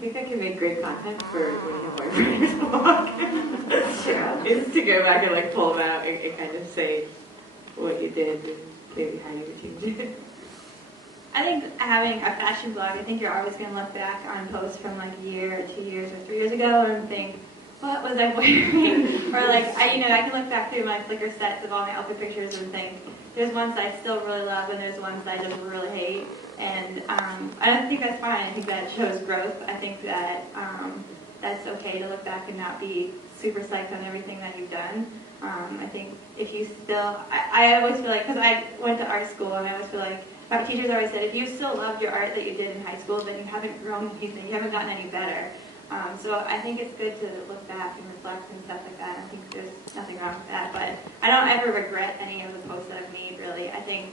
think that can make great content for when you have boyfriends blog. Sure. Is to go back and like pull them out and kind of say what you did and maybe how you would change it. I think having a fashion blog, I think you're always going to look back on posts from like a year or 2 years or 3 years ago and think, what was I wearing? Or like, I can look back through my Flickr sets of all my outfit pictures and think, there's ones that I still really love and there's ones that I just really hate. And I don't think that's fine. I think that shows growth. I think that that's okay to look back and not be super psyched on everything that you've done. I think if you still, I always feel like, because I went to art school and I always feel like, my teachers always said, if you still loved your art that you did in high school, then you haven't grown anything, you haven't gotten any better. So I think it's good to look back and reflect and stuff like that. I think there's nothing wrong with that, but I don't ever regret any of the posts that I've made, really. I think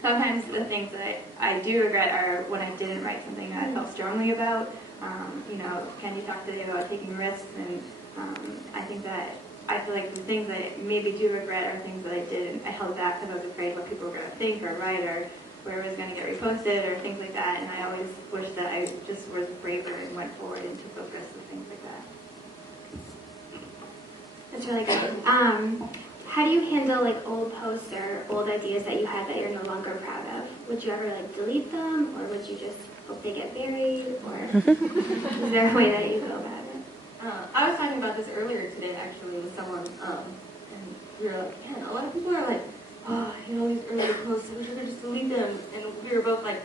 sometimes the things that I do regret are when I didn't write something that I felt strongly about. You know, Kenny talked today about taking risks, and I think that I feel like the things that I maybe do regret are things that I did and I held back because I was afraid what people were going to think or write or where it was going to get reposted or things like that. And I always wish that I just was braver and went forward and took those risks and things like that. That's really good. How do you handle like old posts or old ideas that you had that you're no longer proud of? Would you ever like delete them, or would you just hope they get buried, or is there a way that you go about it? I was talking about this earlier today, actually, with someone, and we were like, man, a lot of people are like, oh, you know, these earlier posts, I wish I could just delete them, and we were both like,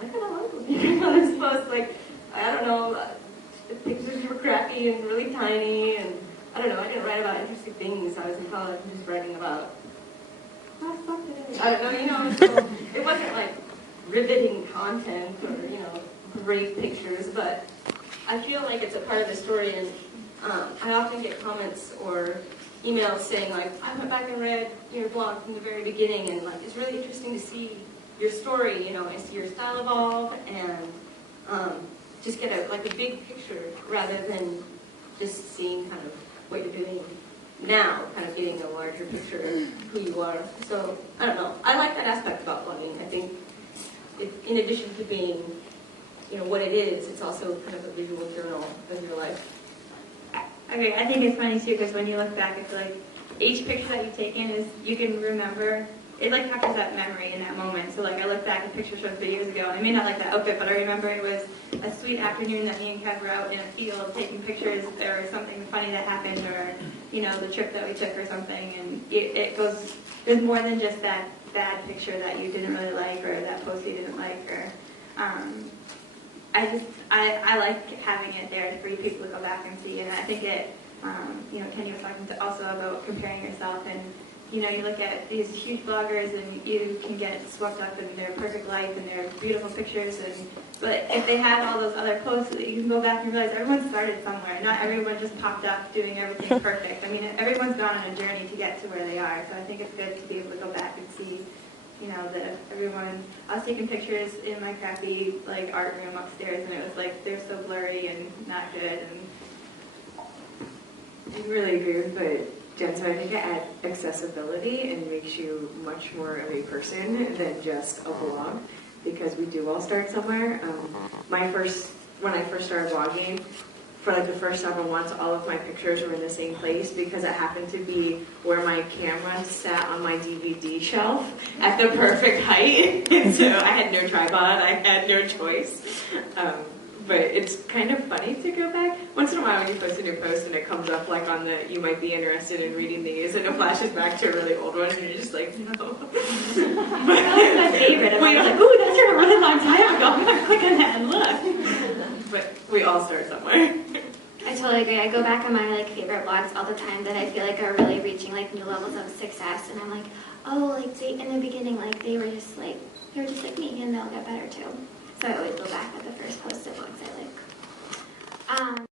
I kind of like looking at this post, like, I don't know, the pictures were crappy and really tiny, and I don't know, I didn't write about interesting things. I was in college and just writing about, I don't know, you know, so it wasn't like riveting content or, you know, great pictures, but I feel like it's a part of the story, and I often get comments or emails saying like, I went back and read your blog from the very beginning, and like it's really interesting to see your story, you know, I see your style evolve, and just get a big picture rather than just seeing kind of what you're doing now, kind of getting a larger picture of who you are. So, I don't know, I like that aspect about blogging. I think in addition to being, you know, what it is, it's also kind of a visual journal of your life. Okay, I think it's funny too, because when you look back, I feel like each picture that you've taken is, you can remember, it like captures that memory in that moment. So like I look back at pictures from 3 years ago, and I may not like that outfit, but I remember it was a sweet afternoon that me and Kev were out in a field taking pictures, or something funny that happened, or, you know, the trip that we took or something, and it goes, there's more than just that bad picture that you didn't really like, or that post you didn't like, or, I like having it there for people to go back and see, and I think it, you know, Kenny was talking also about comparing yourself, and, you know, you look at these huge bloggers and you can get swept up in their perfect life and their beautiful pictures, but if they have all those other posts, you can go back and realize everyone started somewhere. Not everyone just popped up doing everything perfect. I mean, everyone's gone on a journey to get to where they are, so I think it's good to be able to go back and see, you know, that everyone, I was taking pictures in my crappy, like, art room upstairs, and it was like, they're so blurry and not good, and I really agree with what Jen said. I think it adds accessibility and makes you much more of a person than just a blog, because we do all start somewhere. When I first started blogging, for like the first several months, all of my pictures were in the same place because it happened to be where my camera sat on my DVD shelf at the perfect height. So I had no tripod, I had no choice. But it's kind of funny to go back. Once in a while when you post a new post and it comes up like on the, you might be interested in reading these, and it flashes back to a really old one, and you're just like, no. That was my favorite. Well, you're like, ooh, that's from a really long time ago. I'm going to click on that and look. But we all start somewhere. I totally agree. I go back on my like favorite blogs all the time that I feel like are really reaching like new levels of success, and I'm like, oh, like they, in the beginning, like they were just like me, and they'll get better too. So I always go back at the first post of blogs I like.